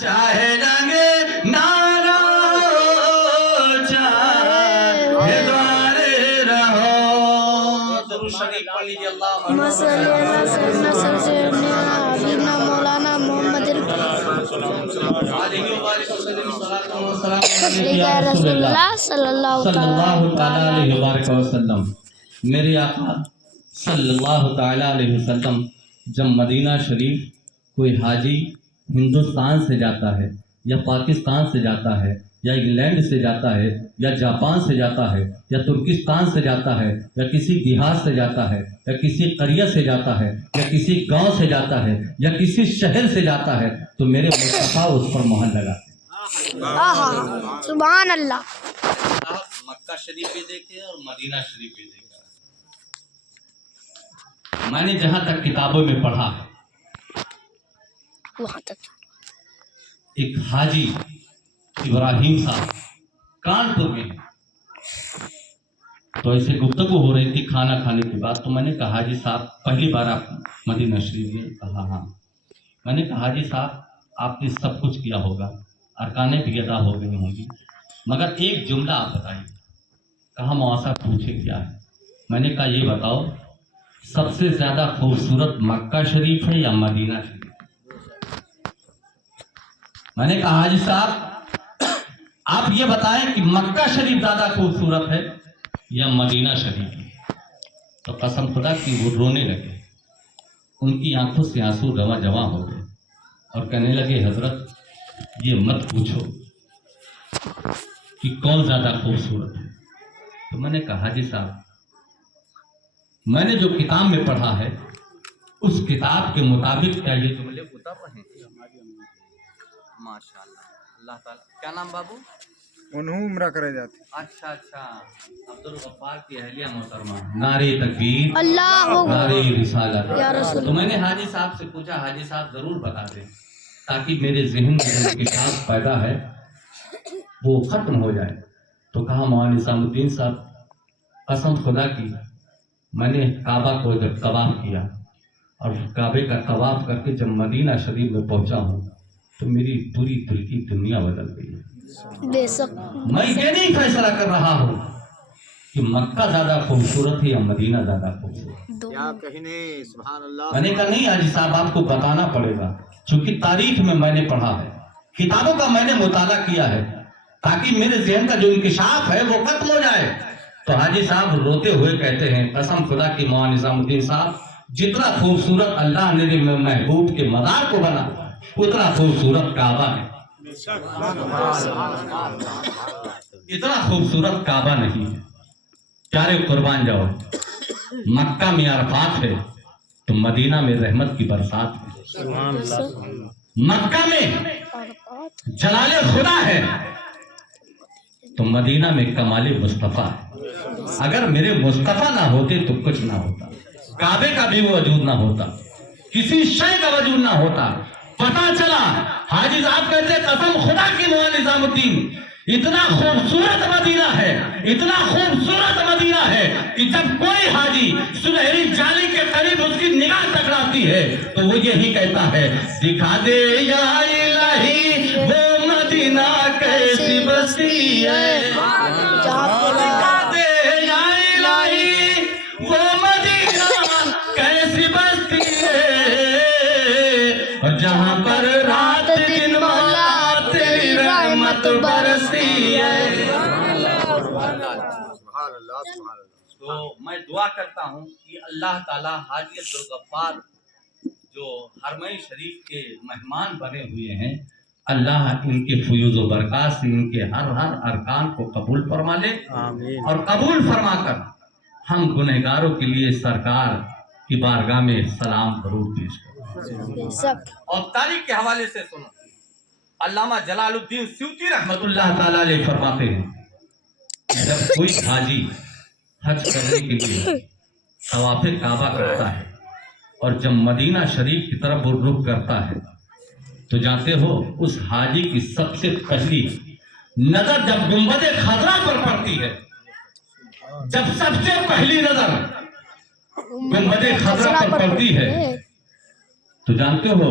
چاہے رنگے نارا چاہے دوارے رہو درود شریف پڑھ لیجیے اللہم صلی علی سیدنا حبیبنا مولانا محمد رسول اللہ صلی اللہ تعالی علیہ وسلم۔ میرے آقا صلی اللہ تعالی علیہ وسلم جب مدینہ شریف کوئی حاجی ہندوستان سے جاتا ہے یا پاکستان سے جاتا ہے یا انگلینڈ سے جاتا ہے یا جاپان سے جاتا ہے یا ترکستان سے جاتا ہے یا کسی دیہات سے جاتا ہے یا کسی قریہ سے جاتا ہے یا کسی گاؤں سے جاتا ہے یا کسی شہر سے جاتا ہے تو میرے مصطفیٰ اس پر مہر لگاتے ہیں۔ سبحان اللہ۔ مکہ شریف بھی دیکھے اور مدینہ شریف بھی دیکھا۔ میں نے جہاں تک کتابوں میں پڑھا وہاں تک ایک حاجی ابراہیم صاحب کانپور میں، تو ایسے گفتگو ہو رہی تھی کھانا کھانے کے بعد، تو میں نے کہا حاجی صاحب پہلی بار آپ مدینہ شریف گئے؟ کہا ہاں۔ میں نے کہا حاجی صاحب آپ نے سب کچھ کیا ہوگا، ارکانیں بھی ادا ہو گئی ہوں گی، مگر ایک جملہ آپ بتائیے۔ کہا مواصلہ پوچھے کیا ہے؟ میں نے کہا یہ بتاؤ سب سے زیادہ خوبصورت مکہ شریف ہے یا مدینہ شریف؟ میں نے کہا حاجی صاحب آپ یہ بتائیں کہ مکہ شریف زیادہ خوبصورت ہے یا مدینہ شریف؟ تو قسم خدا کی وہ رونے لگے، ان کی آنکھوں سے آنسو جمع ہو گئے اور کہنے لگے حضرت یہ مت پوچھو کہ کون زیادہ خوبصورت ہے۔ تو میں نے کہا حاجی صاحب میں نے جو کتاب میں پڑھا ہے اس کتاب کے مطابق کیا یہ جملے مطابق ہیں؟ ماشاء اللہ، اللہ تعالیٰ۔ کیا نام بابو؟ انہوں عمرہ کرے جاتے۔ اچھا عبدالغفار کی اہلیہ محترمہ، نعرہ تکبیر، اللہ نعرہ رسالت۔ یا رسول تو میں نے حاجی صاحب سے پوچھا حاجی صاحب ضرور بتا دیں تاکہ میرے ذہن میں جو انکشاف پیدا ہے وہ ختم ہو جائے۔ تو کہا مولانا نظام الدین صاحب قسم خدا کی میں نے کعبہ کو جب طواف کیا اور کعبے کا طواف کر کے جب مدینہ شریف میں پہنچا ہوں تو میری پوری دل کی دنیا بدل گئی ہے۔ بے شک میں یہ نہیں فیصلہ کر رہا ہوں کہ مکہ زیادہ خوبصورت ہے یا مدینہ زیادہ خوبصورت۔ کیا کہنے سبحان اللہ۔ میں نے کہا نہیں حاجی صاحب آپ کو بتانا پڑے گا، چونکہ تاریخ میں نے پڑھا ہے، کتابوں کا میں نے مطالعہ کیا ہے تاکہ میرے ذہن کا جو انکشاف ہے وہ ختم ہو جائے۔ تو حاجی صاحب روتے ہوئے کہتے ہیں قسم خدا کی مولانا نظام الدین صاحب جتنا خوبصورت اللہ نے محبوب کے مزار کو بنا اتنا خوبصورت کعبہ ہے، اتنا خوبصورت کعبہ نہیں ہے۔ پیارے قربان جاؤ، مکہ میں عرفات ہے تو مدینہ میں رحمت کی برسات ہے، مکہ میں جلال خدا ہے تو مدینہ میں کمال مصطفیٰ ہے۔ اگر میرے مصطفیٰ نہ ہوتے تو کچھ نہ ہوتا، کعبے کا بھی وجود نہ ہوتا، کسی شے کا وجود نہ ہوتا۔ پتا چلا حاجی صاحب کہتے قسم خدا کی مولانا نظام الدین اتنا خوبصورت مدینہ ہے، اتنا خوبصورت مدینہ ہے کہ جب کوئی حاجی سنہری جالی کے قریب اس کی نگاہ ٹکراتی ہے تو وہ یہی کہتا ہے دکھا دے یا الہی وہ مدینہ کیسی بستی ہے، دکھا دے یا الہی وہ مدینہ کیسی بستی ہے، اور جہاں پر رات دن مولا تیری رحمت برستی ہے۔ تو میں دعا کرتا ہوں کہ اللہ تعالیٰ حاجی عبدالغفار جو حرمین شریف کے مہمان بنے ہوئے ہیں اللہ ان کے فیوز و برکات سے ان کے ہر ارکان کو قبول فرما لے، اور قبول فرما کر ہم گنہگاروں کے لیے سرکار کی بارگاہ میں سلام ضرور پیش کریں۔ اور تاریخ کے حوالے سے سنو، علامہ جلال الدین سیوطی رحمت اللہ تعالیٰ علیہ فرماتے ہیں جب کوئی حاجی حج کرنے کے لیے طواف کعبہ کرتا ہے اور جب مدینہ شریف کی طرف وہ رخ کرتا ہے تو جانتے ہو اس حاجی کی سب سے پہلی نظر جب گنبد خضرا پر پڑتی ہے، جب سب سے پہلی نظر گنبد خضرا پر پڑتی ہے تو جانتے ہو